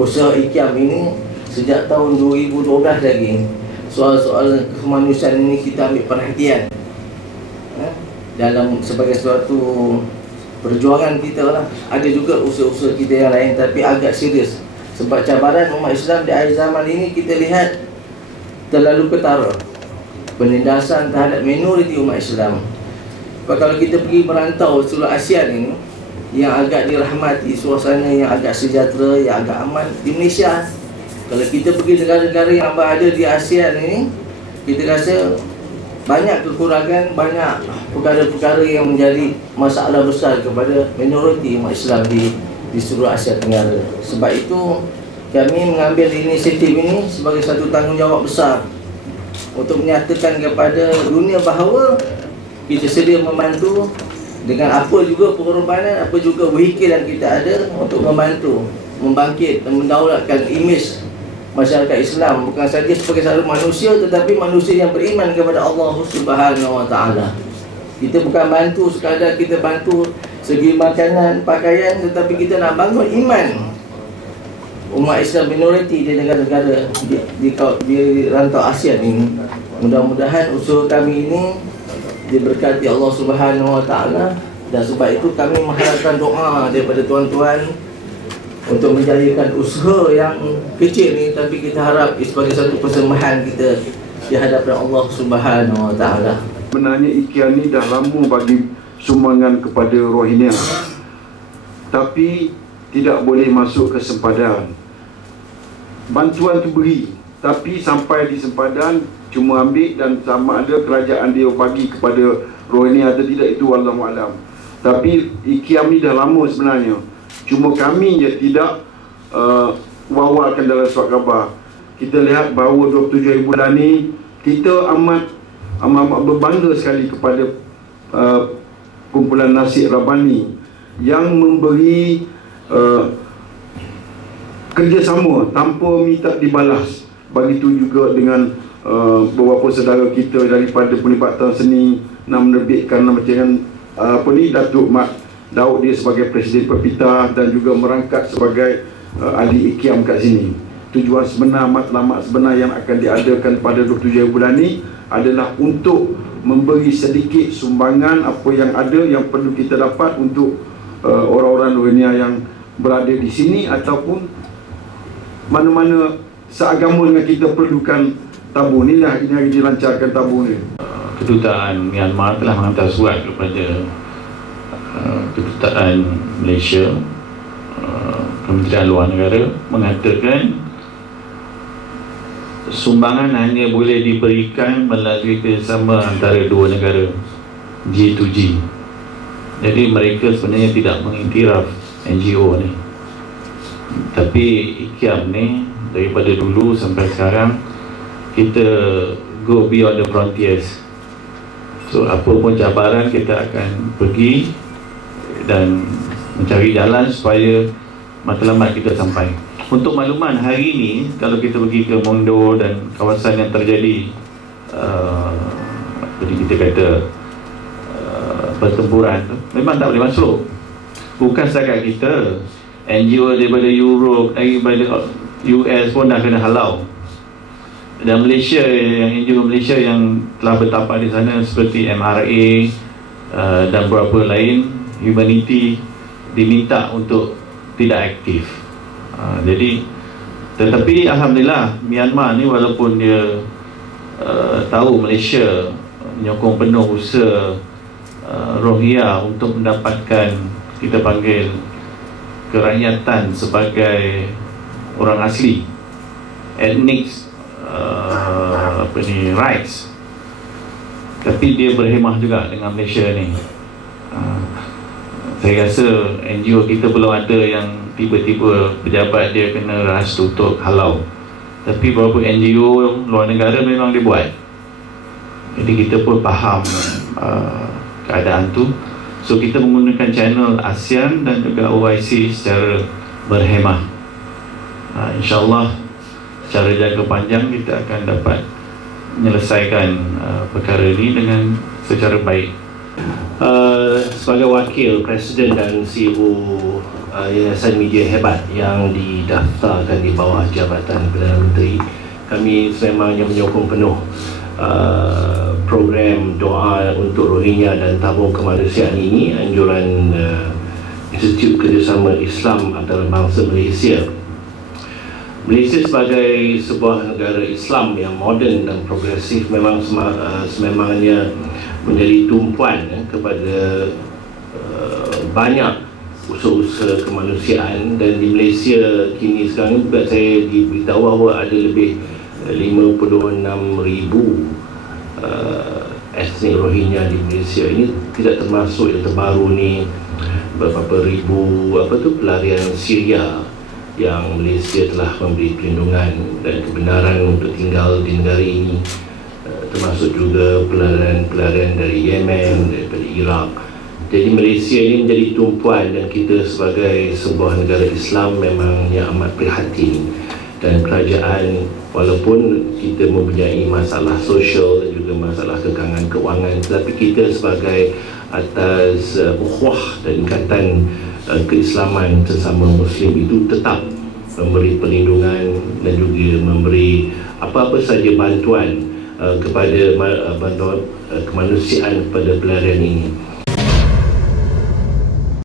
usaha IKIAM ini sejak tahun 2012 lagi. Soal-soal kemanusiaan ini kita ambil perhatian dalam sebagai suatu perjuangan kita lah. Ada juga usaha-usaha kita yang lain tapi agak serius. Sebab cabaran umat Islam di akhir zaman ini kita lihat terlalu ketara, penindasan terhadap minoriti umat Islam. Sebab kalau kita pergi merantau seluruh ASEAN ini, yang agak dirahmati, suasana yang agak sejahtera, yang agak aman di Malaysia. Kalau kita pergi negara-negara yang berada di ASEAN ini, kita rasa banyak kekurangan, banyak perkara-perkara yang menjadi masalah besar kepada minoriti umat Islam di seluruh Asia Tenggara. Sebab itu kami mengambil inisiatif ini sebagai satu tanggungjawab besar untuk menyatakan kepada dunia bahawa kita sedia membantu dengan apa juga pengorbanan, apa juga vehikel yang kita ada untuk membantu membangkit dan mendaulatkan imej masyarakat Islam, bukan saja sebagai satu manusia tetapi manusia yang beriman kepada Allah Subhanahu Wa Taala. Kita bukan bantu sekadar kita bantu segi makanan, pakaian, tetapi kita nak bangun iman umat Islam minoriti di negara-negara di rantau ASEAN ini. Mudah-mudahan usaha kami ini diberkati Allah Subhanahu Wa Taala, dan sebab itu kami mengharapkan doa daripada tuan-tuan untuk menjadikan usaha yang kecil ni, tapi kita harap sebagai satu persembahan kita di hadapan Allah Subhanahu Wa Taala. Sebenarnya IKIAM ni dah lama bagi sumbangan kepada Rohingya, tapi tidak boleh masuk ke sempadan. Bantuan tu beri, tapi sampai di sempadan cuma ambil, dan sama ada kerajaan dia bagi kepada Rohingya atau tidak, itu wallahu alam. Tapi IKIAM ni dah lama sebenarnya, cuma kami je tidak wawarkan dalam surat khabar. Kita lihat bahawa 27 bulan ni kita amat berbangga sekali kepada kumpulan Nasib Rabbani yang memberi kerjasama tanpa minta dibalas. Begitu juga dengan beberapa saudara kita daripada Perlibatan Seni nak menerbitkan macam Datuk Mat Daud dia sebagai Presiden Perpita dan juga merangkap sebagai ahli IKIAM kat sini. Tujuan sebenar, matlamat sebenar yang akan diadakan pada 27 bulan ni adalah untuk memberi sedikit sumbangan apa yang ada yang perlu kita dapat untuk orang-orang Rohingya yang berada di sini ataupun mana-mana seagama dengan kita perlukan tabung. Inilah ini yang dilancarkan tabung ni. Kedutaan Myanmar telah menghantar surat kepada Kedutaan Malaysia, Kementerian Luar Negara, mengatakan sumbangan hanya boleh diberikan melalui kerjasama antara dua negara, G2G. Jadi mereka sebenarnya tidak mengiktiraf NGO ni. Tapi IKIAM ni daripada dulu sampai sekarang kita go beyond the frontiers. So apa pun cabaran kita akan pergi dan mencari jalan supaya matlamat kita sampai. Untuk makluman, hari ini kalau kita pergi ke Mondo dan kawasan yang terjadi kita kata pertempuran tu, memang tak boleh masuk. Bukan setakat kita, NGO daripada Europe, daripada US pun dah kena halau. Dan Malaysia, yang NGO Malaysia yang telah bertapak di sana seperti MRA dan beberapa lain, Humanity, diminta untuk tidak aktif. Jadi, tetapi Alhamdulillah Myanmar ni walaupun dia tahu Malaysia menyokong penuh usaha Rohingya untuk mendapatkan, kita panggil, kerakyatan sebagai orang asli, ethnic rights, tapi dia berhemah juga dengan Malaysia ni. Saya rasa NGO kita belum ada yang tiba-tiba pejabat dia kena ras tutup halau, tapi beberapa NGO luar negara memang dia buat. Jadi kita pun faham keadaan tu. So kita menggunakan channel ASEAN dan juga OIC secara berhemah. InsyaAllah secara jangka panjang kita akan dapat menyelesaikan perkara ini dengan secara baik. Sebagai wakil Presiden dan CEO yayasan media hebat yang didaftarkan di bawah Jabatan Perdana Menteri. Kami sememangnya menyokong penuh program doa untuk Rohingya dan tabung kemanusiaan ini, anjuran Institut Kerjasama Islam Antarabangsa Malaysia. Malaysia sebagai sebuah negara Islam yang moden dan progresif memang sememangnya menjadi tumpuan kepada banyak usaha-usaha kemanusiaan. Dan di Malaysia kini sekarang juga saya diberitahu bahawa ada lebih 56,000 etnik Rohingya di Malaysia. Ini tidak termasuk yang terbaru ni beberapa ribu pelarian Syria yang Malaysia telah memberi perlindungan dan kebenaran untuk tinggal di negara ini, termasuk juga pelarian dari Yemen, daripada Iraq. Jadi Malaysia ini menjadi tumpuan, dan kita sebagai sebuah negara Islam memangnya amat prihatin. Dan kerajaan, walaupun kita mempunyai masalah sosial dan juga masalah kekangan keuangan, tetapi kita sebagai atas ukhuwah dan ikatan keislaman sesama Muslim itu tetap memberi perlindungan dan juga memberi apa-apa saja bantuan kepada bantuan kemanusiaan kepada pelarian ini.